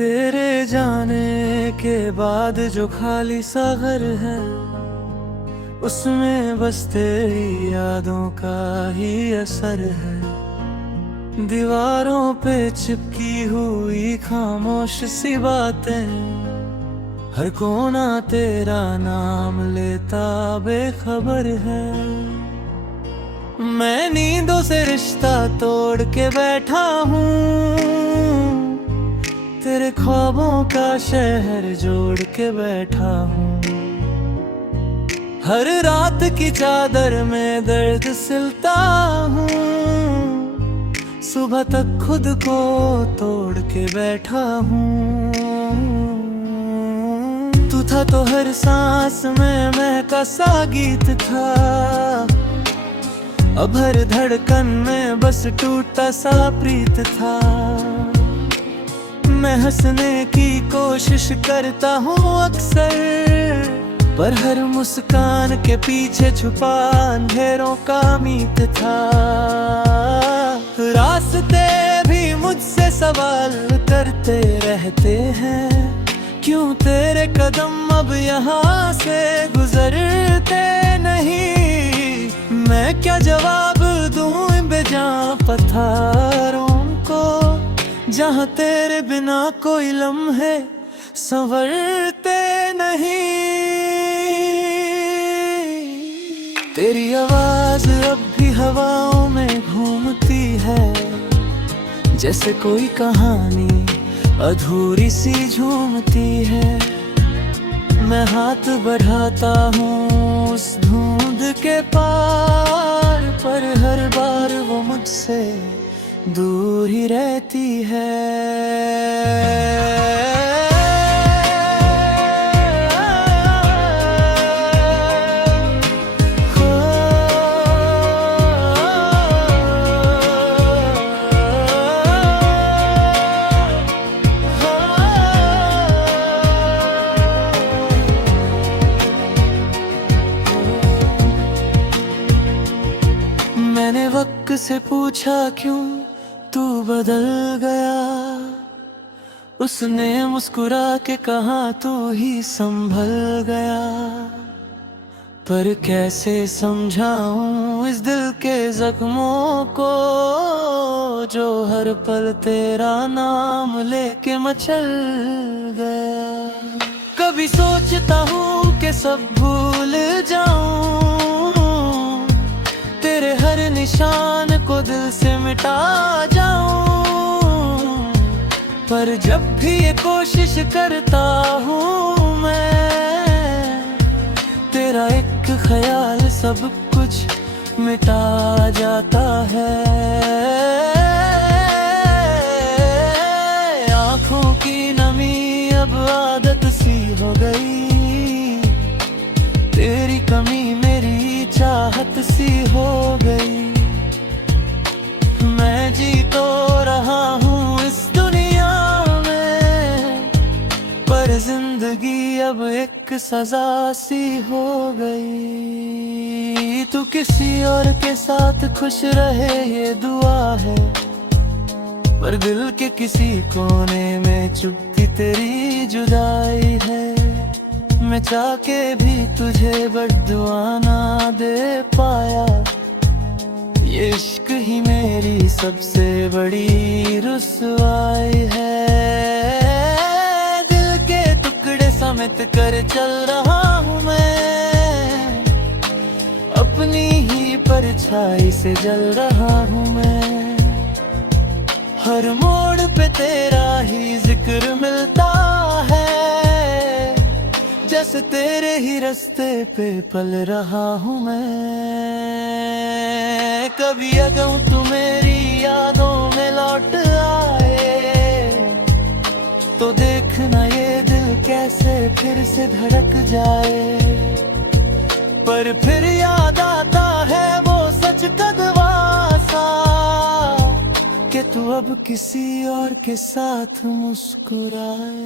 तेरे जाने के बाद जो खाली सा घर है, उसमें बस तेरी यादों का ही असर है। दीवारों पे चिपकी हुई खामोश सी बातें, हर कोना तेरा नाम लेता बेखबर है। मैं नींदों से रिश्ता तोड़ के बैठा हूँ, तेरे ख्वाबों का शहर जोड़ के बैठा हूँ। हर रात की चादर में दर्द सिलता हूँ, सुबह तक खुद को तोड़ के बैठा हूँ। तू था तो हर सांस में महका सा गीत था, अब हर धड़कन में बस टूटा सा प्रीत था। मैं हंसने की कोशिश करता हूँ अक्सर, पर हर मुस्कान के पीछे छुपा अंधेरों का मीत था। रास्ते भी मुझसे सवाल करते रहते हैं, क्यों तेरे कदम अब यहाँ से गुजरते नहीं। मैं क्या जवाब दूँ बेजां पत्थरों को, जहाँ तेरे बिना कोई लम्हे संवरते नहीं। तेरी आवाज अब भी हवाओं में घूमती है, जैसे कोई कहानी अधूरी सी झूमती है। मैं हाथ बढ़ाता हूँ उस धुंध के पार, पर हर बार वो मुझसे दूर ही रहती है। मैंने वक्त से पूछा क्यों तू बदल गया, उसने मुस्कुरा के कहा तू ही संभल गया। पर कैसे समझाऊं इस दिल के जख्मों को, जो हर पल तेरा नाम लेके मचल गया। कभी सोचता हूँ कि सब भूल जाऊं, तेरे हर निशान को दिल से मिटा जाऊं। पर जब भी ये कोशिश करता हूँ मैं, तेरा एक ख्याल सब कुछ मिटा जाता है। आँखों की नमी अब आदत सी हो गई, तेरी कमी मेरी चाहत सी हो गई। मैं जी तो रहा हूँ इस दुनिया में, पर जिंदगी अब एक सजा सी हो गई। तू किसी और के साथ खुश रहे ये दुआ है, पर दिल के किसी कोने में चुभती तेरी जुदाई है। मैं चाह के भी तुझे बद्दुआ ना दे पाया, ये इश्क ही मेरी सबसे बड़ी रुसवाई है। दिल के टुकड़े समेट कर चल रहा हूँ मैं, अपनी ही परछाई से जल रहा हूँ मैं। हर मोड़ पे तेरा ही जिक्र मिलता है, जैसे तेरे ही रास्ते पे पल रहा हूँ मैं। कभी अगर तू मेरी यादों में लौट आए, तो देखना ये दिल कैसे फिर से धड़क जाए। पर फिर याद आता है वो सच कदवासा, कि तू अब किसी और के साथ मुस्कुराए।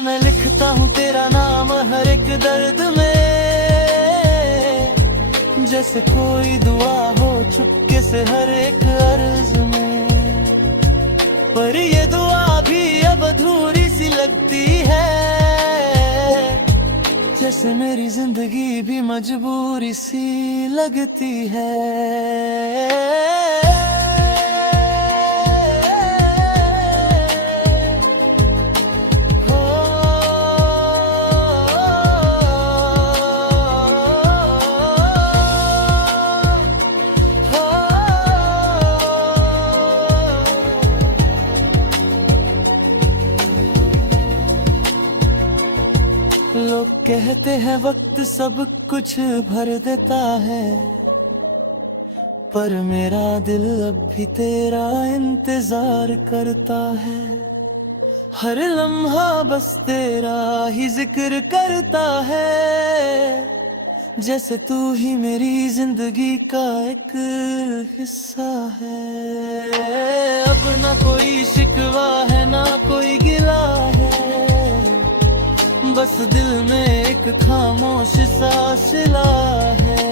मैं लिखता हूँ तेरा नाम हर एक दर्द में, जैसे कोई दुआ हो चुपके से हर एक अर्ज में। पर ये दुआ जैसे मेरी जिंदगी भी मजबूरी सी लगती है। लोग कहते हैं वक्त सब कुछ भर देता है, पर मेरा दिल अब भी तेरा इंतजार करता है। हर लम्हा बस तेरा ही जिक्र करता है, जैसे तू ही मेरी जिंदगी का एक हिस्सा है। अब ना कोई शिकवा है ना कोई गिला है, बस दिल में एक खामोश सा सिला है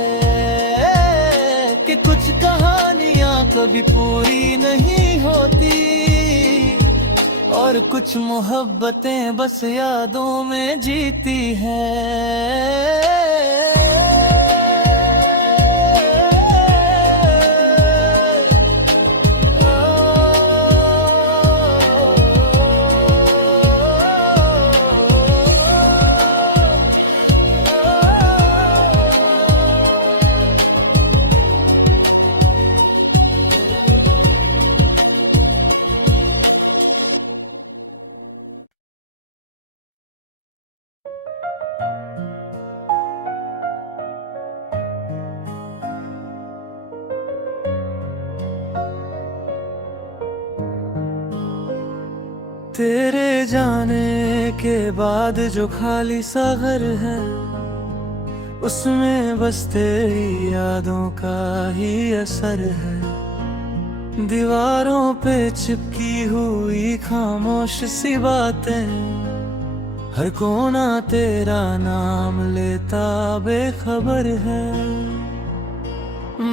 कि कुछ कहानियां कभी पूरी नहीं होती, और कुछ मोहब्बतें बस यादों में जीती हैं। तेरे जाने के बाद जो खाली सा घर है, उसमें बस तेरी यादों का ही असर है। दीवारों पे चिपकी हुई खामोश सी बातें, हर कोना तेरा नाम लेता बेखबर है।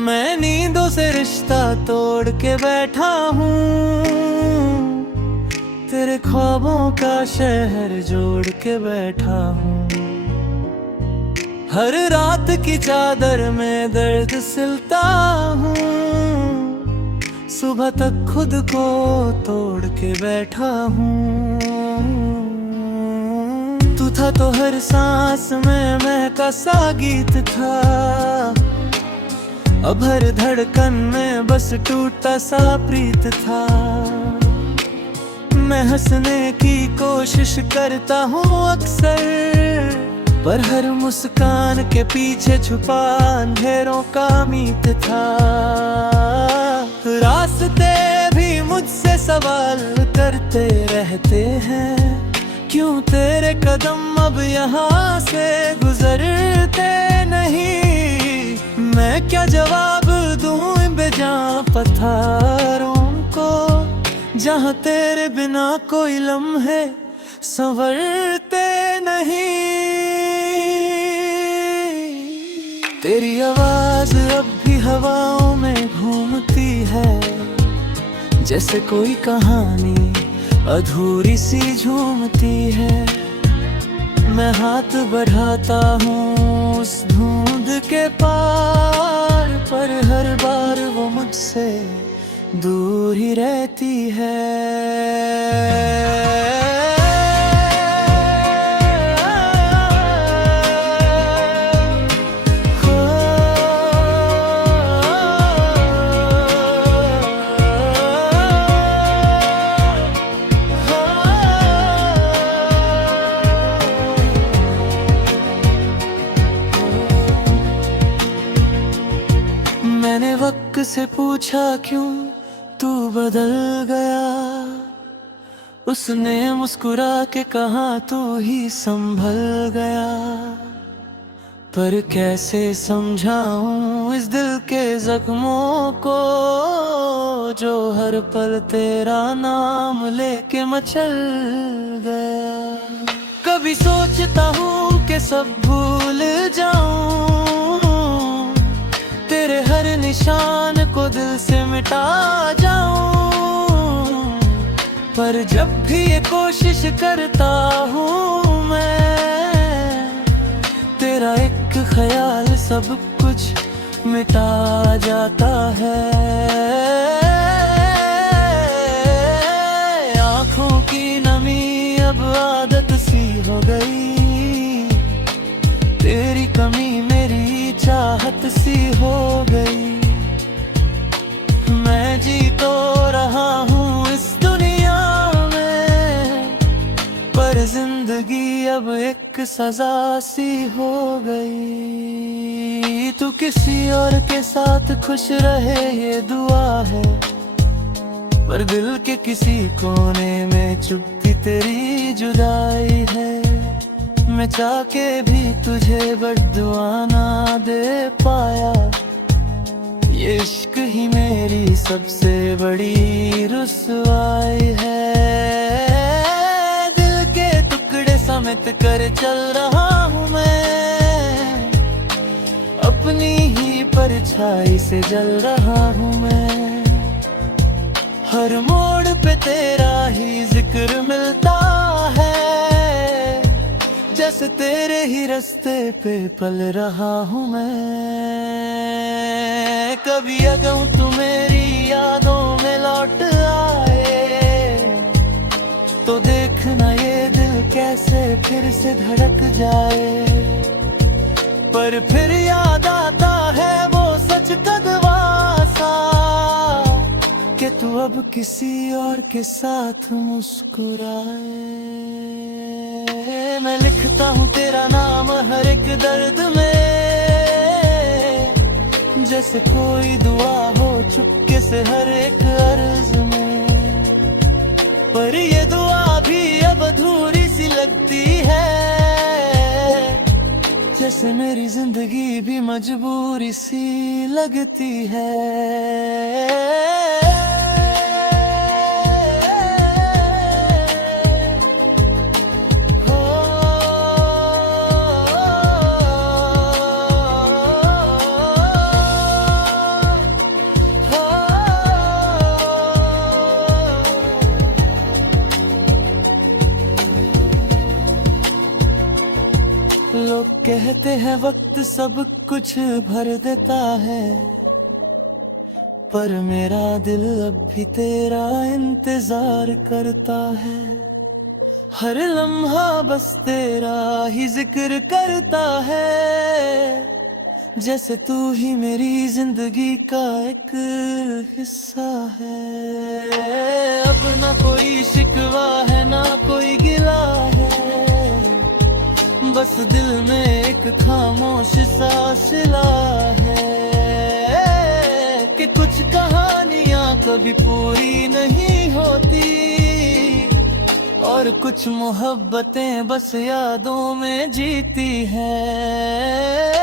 मैं नींदों से रिश्ता तोड़ के बैठा हूँ, तेरे ख्वाबों का शहर जोड़ के बैठा हूँ। हर रात की चादर में दर्द सिलता हूँ, सुबह तक खुद को तोड़ के बैठा हूँ। तू था तो हर सांस में महका सा गीत था, अब हर धड़कन में बस टूटा सा प्रीत था। मैं हंसने की कोशिश करता हूँ अक्सर, पर हर मुस्कान के पीछे छुपा अंधेरों का मीत था। रास्ते भी मुझसे सवाल करते रहते हैं, क्यों तेरे कदम अब यहाँ से गुजरते नहीं। मैं क्या जवाब दूँ बेजां पत्थरों को, जहाँ तेरे बिना कोई लम्हे संवरते नहीं। तेरी आवाज अब भी हवाओं में घूमती है, जैसे कोई कहानी अधूरी सी झूमती है। मैं हाथ बढ़ाता हूँ उस धुंध के पार, पर हर बार वो मुझसे दूर ही रहती है। मैंने वक्त से पूछा क्यों तू बदल गया, उसने मुस्कुरा के कहा तू ही संभल गया। पर कैसे समझाऊं इस दिल के जख्मों को, जो हर पल तेरा नाम लेके मचल गया। कभी सोचता हूँ कि सब भूल जाऊं, तेरे हर निशान को दिल से मिटा जाऊं। पर जब भी ये कोशिश करता हूँ मैं, तेरा एक ख्याल सब कुछ मिटा जाता है। आँखों की नमी अब आदत सी हो गई, तेरी कमी मेरी चाहत सी हो गई। मैं जी तो रहा हूँ इस दुनिया में, पर जिंदगी अब एक सजा सी हो गई। तू किसी और के साथ खुश रहे ये दुआ है, पर दिल के किसी कोने में चुपती तेरी जुदाई है। मैं चाह के भी तुझे बद्दुआ ना दे पाया, ये इश्क ही मेरी सबसे बड़ी रुसवाई है। दिल के टुकड़े समेट कर चल रहा हूँ मैं, अपनी ही परछाई से जल रहा हूँ मैं। हर मोड़ पे तेरा ही जिक्र मिलता है, जैसे तेरे ही रास्ते पे पल रहा हूँ मैं। कभी अगर तू मेरी यादों में लौट आए, तो देखना ये दिल कैसे फिर से धड़क जाए। पर फिर याद आता है वो सच कदवासा, कि तू अब किसी और के साथ मुस्कुराए। मैं लिखता हूँ तेरा नाम हर एक दर्द में, जैसे कोई दुआ हो चुपके से हर एक अर्ज में। पर ये दुआ भी अब अधूरी सी लगती है, जैसे मेरी जिंदगी भी मजबूरी सी लगती है। लोग कहते हैं वक्त सब कुछ भर देता है, पर मेरा दिल अब भी तेरा इंतजार करता है। हर लम्हा बस तेरा ही जिक्र करता है, जैसे तू ही मेरी जिंदगी का एक हिस्सा है। अब ना कोई शिकवा है ना कोई गिला है, बस दिल में एक खामोश सा सिला है, कि कुछ कहानियां कभी पूरी नहीं होती, और कुछ मोहब्बतें बस यादों में जीती हैं।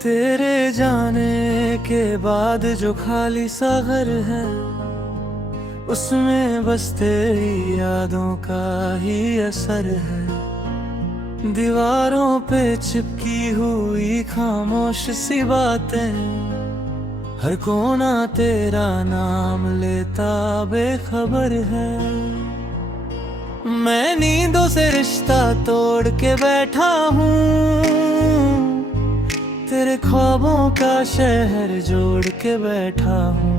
तेरे जाने के बाद जो खाली सा घर है, उसमें बस तेरी यादों का ही असर है। दीवारों पे चिपकी हुई खामोश सी बातें, हर कोना तेरा नाम लेता बेखबर है। मैं नींदों से रिश्ता तोड़ के बैठा हूँ, तेरे ख्वाबों का शहर जोड़ के बैठा हूँ।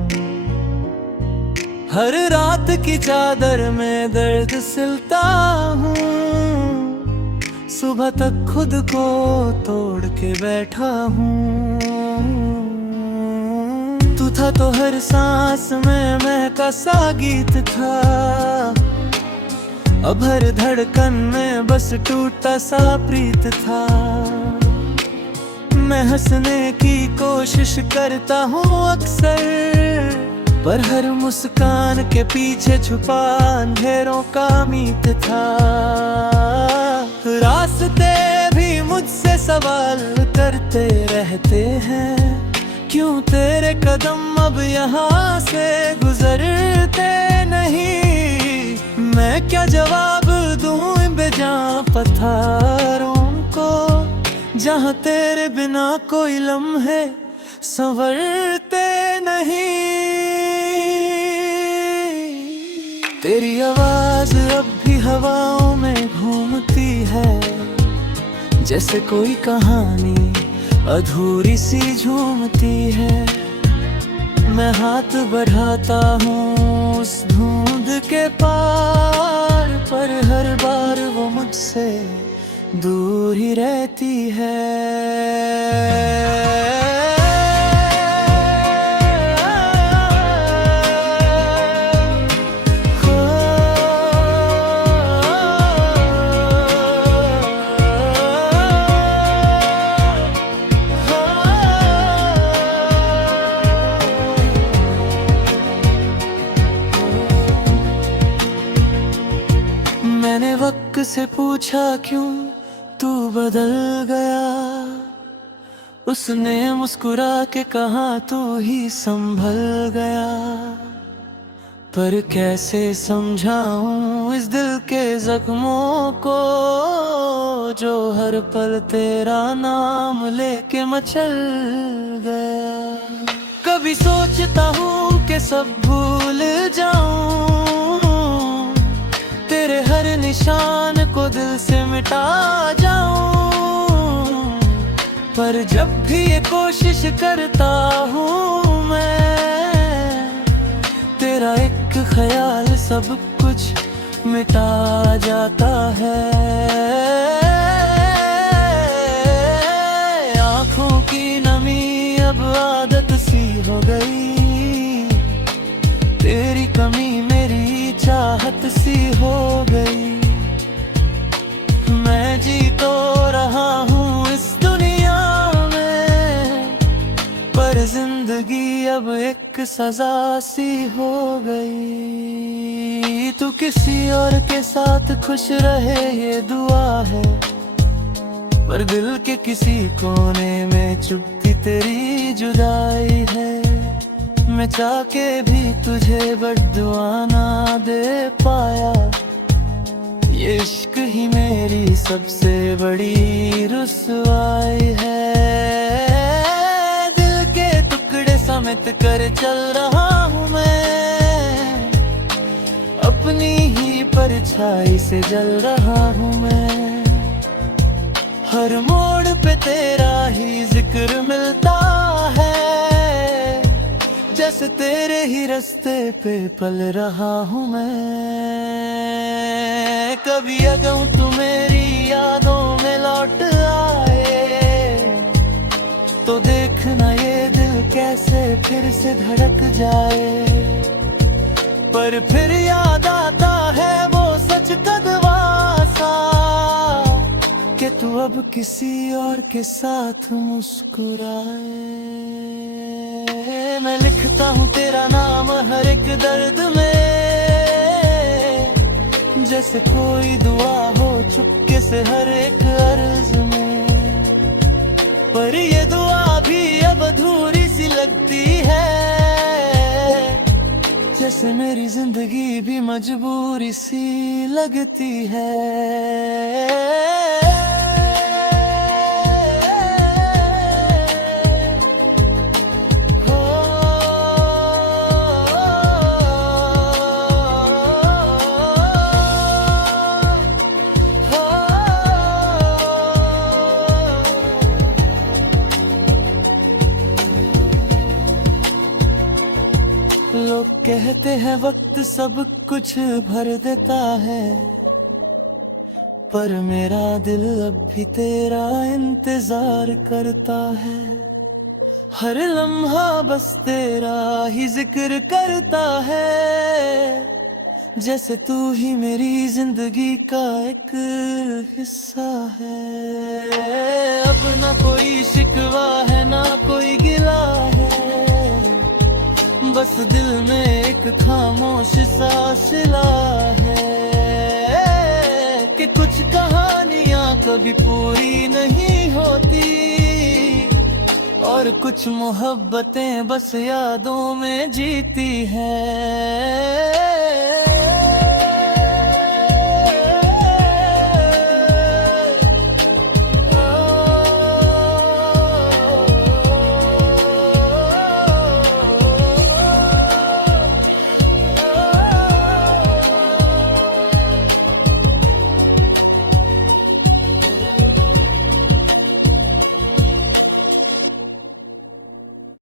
हर रात की चादर में दर्द सिलता हूँ, सुबह तक खुद को तोड़ के बैठा हूँ। तू था तो हर सांस में महका सा गीत था, अब हर धड़कन में बस टूटा सा प्रीत था। मैं हंसने की कोशिश करता हूँ अक्सर, पर हर मुस्कान के पीछे छुपा अंधेरों का मीत था। रास्ते भी मुझसे सवाल करते रहते हैं, क्यों तेरे कदम अब यहाँ से गुजरते नहीं। मैं क्या जवाब दूं बेजां पत्थरों को, जहाँ तेरे बिना कोई लम्हे संवरते नहीं। तेरी आवाज अब भी हवाओं में घूमती है, जैसे कोई कहानी अधूरी सी झूमती है। मैं हाथ बढ़ाता हूँ उस धुंध के पार, पर हर बार वो मुझसे दूर ही रहती है। मैंने वक्त से पूछा क्यों तू बदल गया, उसने मुस्कुरा के कहा तू ही संभल गया। पर कैसे समझाऊं इस दिल के जख्मों को, जो हर पल तेरा नाम लेके मचल गया। कभी सोचता हूँ कि सब भूल जाऊं, तेरे हर निशान को दिल से मिटा जाऊं। पर जब भी ये कोशिश करता हूँ मैं, तेरा एक ख्याल सब कुछ मिटा जाता है। आँखों की नमी अब आदत सी हो गई, तेरी कमी मेरी चाहत सी हो गई। मैं जी तो रहा हूँ इस दुनिया में, पर जिंदगी अब एक सजा सी हो गई। तू किसी और के साथ खुश रहे ये दुआ है, पर दिल के किसी कोने में चुपती तेरी जुदाई है। मैं चाह के भी तुझे बद्दुआ ना दे पाया, ये इश्क ही मेरी सबसे बड़ी रुसवाई है। दिल के टुकड़े समेट कर चल रहा हूँ मैं, अपनी ही परछाई से जल रहा हूँ मैं। हर मोड़ पे तेरा ही जिक्र मिलता है, जैसे तेरे ही रास्ते पे पल रहा हूँ मैं। कभी अगर तू मेरी यादों में लौट आए, तो देखना ये दिल कैसे फिर से धड़क जाए। पर फिर याद आता है वो सच कदवा सा, कि तू अब किसी और के साथ मुस्कुराए। मैं लिखता हूँ तेरा नाम हर एक दर्द में, जैसे कोई दुआ हो चुपके से हर एक अर्ज में। पर ये दुआ भी अब अधूरी सी लगती है, जैसे मेरी जिंदगी भी मजबूरी सी लगती है। लोग कहते हैं वक्त सब कुछ भर देता है, पर मेरा दिल अब भी तेरा इंतजार करता है। हर लम्हा बस तेरा ही जिक्र करता है, जैसे तू ही मेरी जिंदगी का एक हिस्सा है। अब ना कोई शिकवा है ना कोई गिला है, बस दिल में खामोश सा सिला है कि कुछ कहानियां कभी पूरी नहीं होती और कुछ मोहब्बतें बस यादों में जीती हैं।